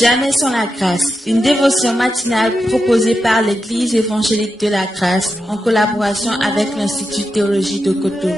Jamais sans la grâce, une dévotion matinale proposée par l'Église évangélique de la grâce en collaboration avec l'Institut Théologie de Cotonou.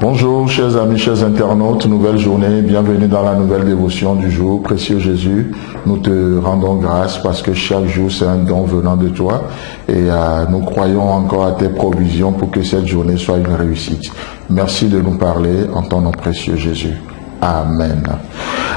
Bonjour chers amis, chers internautes, nouvelle journée, bienvenue dans la nouvelle dévotion du jour. Précieux Jésus, nous te rendons grâce parce que chaque jour c'est un don venant de toi et nous croyons encore à tes provisions pour que cette journée soit une réussite. Merci de nous parler en ton nom précieux Jésus. Amen.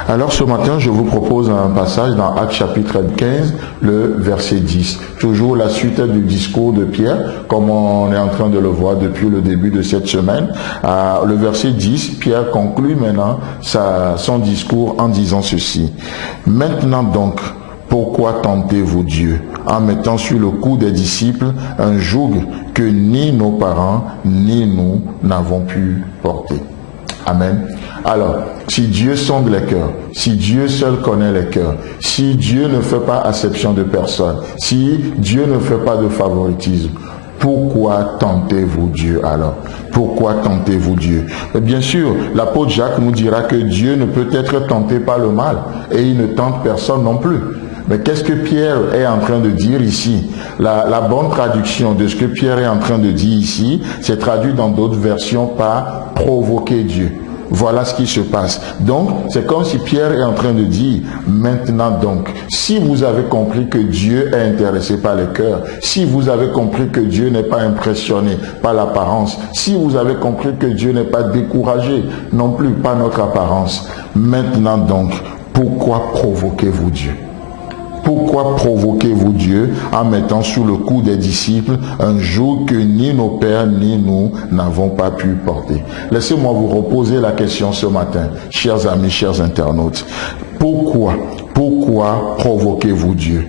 Alors ce matin, je vous propose un passage dans Actes chapitre 15, le verset 10. Toujours la suite du discours de Pierre, comme on est en train de le voir depuis le début de cette semaine. Le verset 10, Pierre conclut maintenant son discours en disant ceci. Maintenant donc, pourquoi tentez-vous Dieu en mettant sur le cou des disciples un joug que ni nos parents ni nous n'avons pu porter? Amen. Alors, si Dieu sonde les cœurs, si Dieu seul connaît les cœurs, si Dieu ne fait pas acception de personne, si Dieu ne fait pas de favoritisme, pourquoi tentez-vous Dieu alors? Pourquoi tentez-vous Dieu? Et bien sûr, l'apôtre Jacques nous dira que Dieu ne peut être tenté par le mal et il ne tente personne non plus. Mais qu'est-ce que Pierre est en train de dire ici? La bonne traduction de ce que Pierre est en train de dire ici, c'est traduit dans d'autres versions par provoquer Dieu. Voilà ce qui se passe. Donc, c'est comme si Pierre est en train de dire, maintenant donc, si vous avez compris que Dieu est intéressé par les cœurs, si vous avez compris que Dieu n'est pas impressionné par l'apparence, si vous avez compris que Dieu n'est pas découragé non plus par notre apparence, maintenant donc, pourquoi provoquez-vous Dieu? Pourquoi provoquez-vous Dieu en mettant sous le cou des disciples un joug que ni nos pères ni nous n'avons pas pu porter? Laissez-moi vous reposer la question ce matin, chers amis, chers internautes. Pourquoi provoquez-vous Dieu?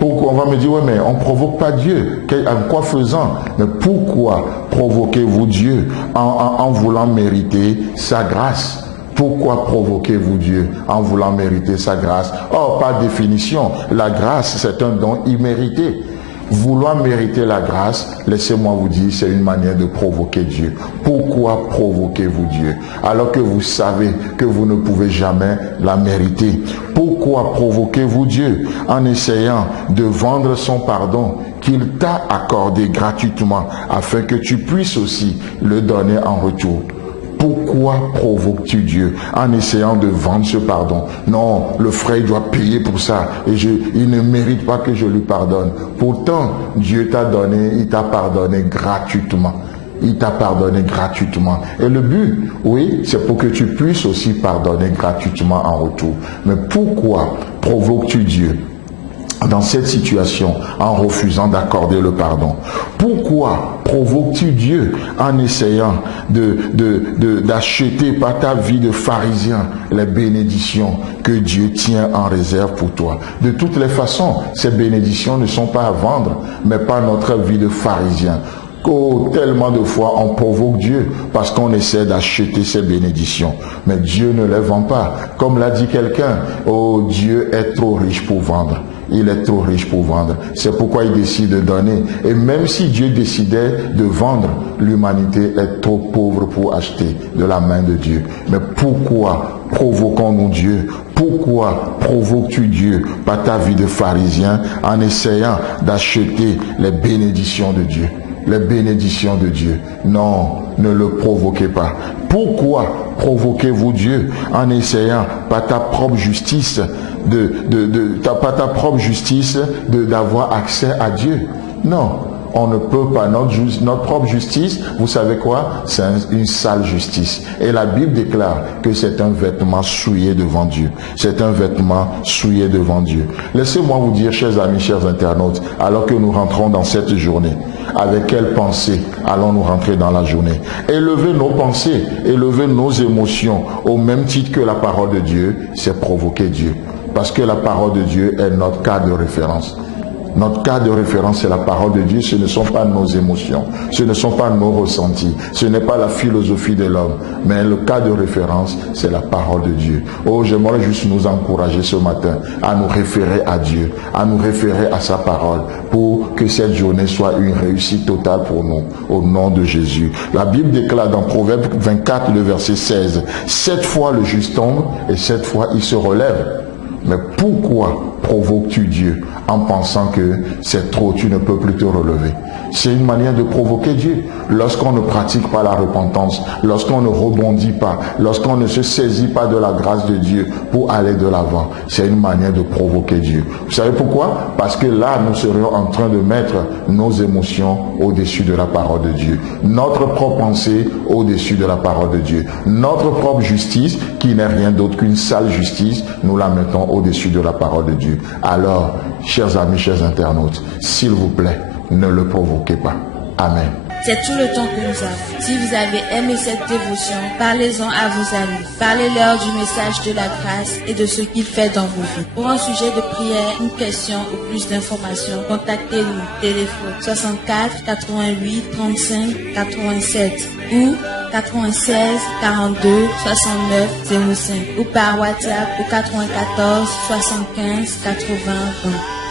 Pourquoi? On va me dire, oui, mais on ne provoque pas Dieu. En quoi faisant? Mais pourquoi provoquez-vous Dieu en voulant mériter sa grâce? Pourquoi provoquez-vous Dieu en voulant mériter sa grâce? Or, par définition, la grâce, c'est un don immérité. Vouloir mériter la grâce, laissez-moi vous dire, c'est une manière de provoquer Dieu. Pourquoi provoquez-vous Dieu alors que vous savez que vous ne pouvez jamais la mériter? Pourquoi provoquez-vous Dieu en essayant de vendre son pardon qu'il t'a accordé gratuitement afin que tu puisses aussi le donner en retour? Pourquoi provoques-tu Dieu en essayant de vendre ce pardon? Non, le frère il doit payer pour ça et il ne mérite pas que je lui pardonne. Pourtant, Dieu t'a donné, il t'a pardonné gratuitement. Il t'a pardonné gratuitement. Et le but, oui, c'est pour que tu puisses aussi pardonner gratuitement en retour. Mais pourquoi provoques-tu Dieu dans cette situation en refusant d'accorder le pardon? Pourquoi provoques-tu Dieu en essayant d'acheter par ta vie de pharisien les bénédictions que Dieu tient en réserve pour toi? De toutes les façons, ces bénédictions ne sont pas à vendre, mais par notre vie de pharisien. Oh, tellement de fois on provoque Dieu parce qu'on essaie d'acheter ses bénédictions. Mais Dieu ne les vend pas. Comme l'a dit quelqu'un, oh, Dieu est trop riche pour vendre. Il est trop riche pour vendre. C'est pourquoi il décide de donner. Et même si Dieu décidait de vendre, l'humanité est trop pauvre pour acheter de la main de Dieu. Mais pourquoi provoquons-nous Dieu? Pourquoi provoques-tu Dieu par ta vie de pharisien en essayant d'acheter les bénédictions de Dieu? Les bénédictions de Dieu. Non, ne le provoquez pas. Pourquoi provoquez-vous Dieu en essayant par ta propre justice d'avoir accès à Dieu? Non, on ne peut pas. Notre propre justice, vous savez quoi? C'est une sale justice. Et la Bible déclare que c'est un vêtement souillé devant Dieu. C'est un vêtement souillé devant Dieu. Laissez-moi vous dire, chers amis, chers internautes, alors que nous rentrons dans cette journée, avec quelle pensée allons-nous rentrer dans la journée? Élever nos pensées, élever nos émotions au même titre que la parole de Dieu, c'est provoquer Dieu. Parce que la parole de Dieu est notre cadre de référence. Notre cas de référence, c'est la parole de Dieu. Ce ne sont pas nos émotions, ce ne sont pas nos ressentis, ce n'est pas la philosophie de l'homme, mais le cas de référence, c'est la parole de Dieu. Oh, j'aimerais juste nous encourager ce matin à nous référer à Dieu, à nous référer à sa parole, pour que cette journée soit une réussite totale pour nous, au nom de Jésus. La Bible déclare dans Proverbe 24, le verset 16, 7 fois le juste tombe et 7 fois il se relève. Mais pourquoi provoques-tu Dieu en pensant que c'est trop, tu ne peux plus te relever? C'est une manière de provoquer Dieu. Lorsqu'on ne pratique pas la repentance, lorsqu'on ne rebondit pas, lorsqu'on ne se saisit pas de la grâce de Dieu pour aller de l'avant, c'est une manière de provoquer Dieu. Vous savez pourquoi? Parce que là, nous serions en train de mettre nos émotions au-dessus de la parole de Dieu, notre propre pensée au-dessus de la parole de Dieu, notre propre justice, qui n'est rien d'autre qu'une sale justice, nous la mettons au-dessus de la parole de Dieu. Alors, chers amis, chers internautes, s'il vous plaît, ne le provoquez pas. Amen. C'est tout le temps que nous avons. Si vous avez aimé cette dévotion, parlez-en à vos amis. Parlez-leur du message de la grâce et de ce qu'il fait dans vos vies. Pour un sujet de prière, une question ou plus d'informations, contactez-nous. Téléphone 64 88 35 87 ou 96 42 69 05 ou par WhatsApp au 94 75 80 20.